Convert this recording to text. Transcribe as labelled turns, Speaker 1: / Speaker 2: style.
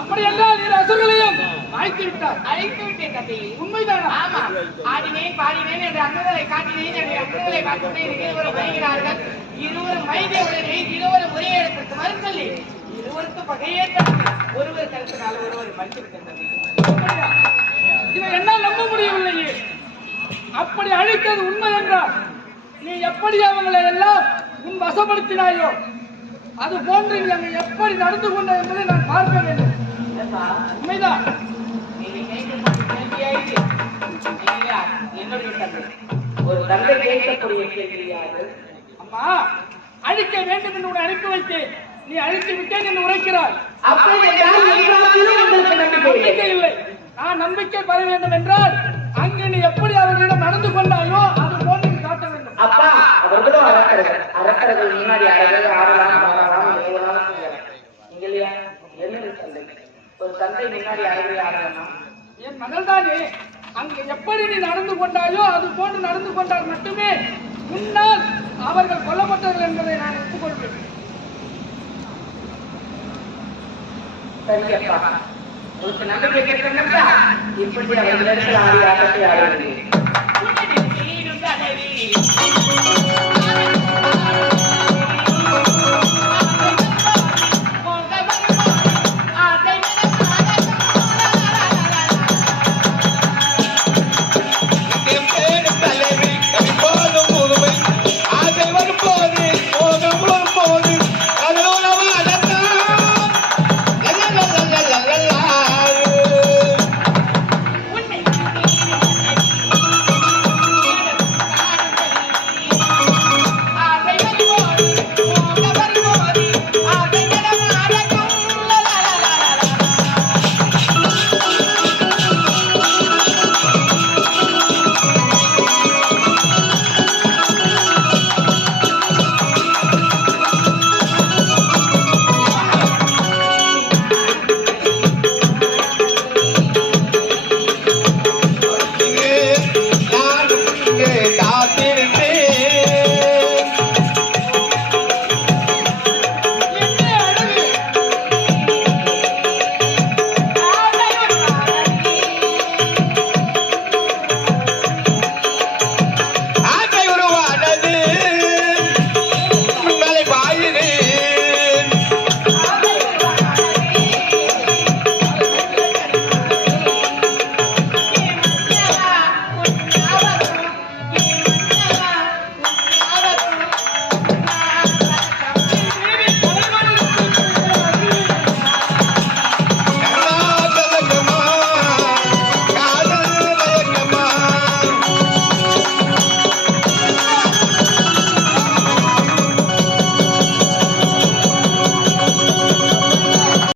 Speaker 1: அப்படியெல்லாம் நீர் அசுர்களையும் அழைத்து விட்டார்.
Speaker 2: அழைத்து விட்டேன் தந்தையை
Speaker 1: உண்மைதானா?
Speaker 2: ஆமா. ஆடினேன் பாடினேன் என்று அண்ணதலை காட்டினேன். என்று அண்ணதலை காட்டினேன் இருவரும் மயங்கினார்கள். இருவரும் மயங்கிய உடனே இருவரும் ஒரே இடத்திற்கு மறுத்தல்லி இருவருக்கும் பகையேற்ற ஒருவர் கருத்தினால் ஒருவர் மறுத்துவிட்டேன்
Speaker 1: இதை என்னால் நம்ப முடியவில்லையே. அப்படி அழித்தது உண்மை என்றால் நீ எப்படி அவங்களை எல்லாம் உன் வசப்படுத்தினாயோ அது போன்று அங்கு எப்படி நடந்து கொண்ட என்பதை நான் பார்க்க வேண்டும். உண்மைதான்.
Speaker 2: ஒரு தந்தை கேட்கக்கூடிய கேள்வியாது
Speaker 1: அம்மா அழிக்க வேண்டும் என்று உன்னை அனுப்பி வைத்தேன். நீ அழித்து விட்டேன் என்று உரைக்கிறாய்.
Speaker 2: நம்பிக்கை
Speaker 1: இல்லை. நான் நம்பிக்கை பெற வேண்டும் என்றால் அங்கு நீ எப்படி அவர்களிடம் நடந்து கொண்டாயோ அது போன்று காட்ட வேண்டும்.
Speaker 2: அப்பா அவர்களும் அறக்கர்கள் அறக்கர்கள் முன்னாடி அறகள் ஒரு தந்தை முன்னாடி அறவை ஆடலாமா
Speaker 1: என் மகள்தானே அங்கு எப்படி நீ நடந்து கொண்டாயோ அது போன்று நடந்து கொண்டால் மட்டுமே முன்னால் அவர்கள் கொல்லப்பட்டார்கள் என்பதை நான் ஒப்புக்கொள்வேன்.
Speaker 2: சரியப்பா உங்களுக்கு நம்பிக்கை கிடைக்கணும்னா இப்படி அவர்கள் ஆடி ஆட்டத்தை ஆடுகிறேன்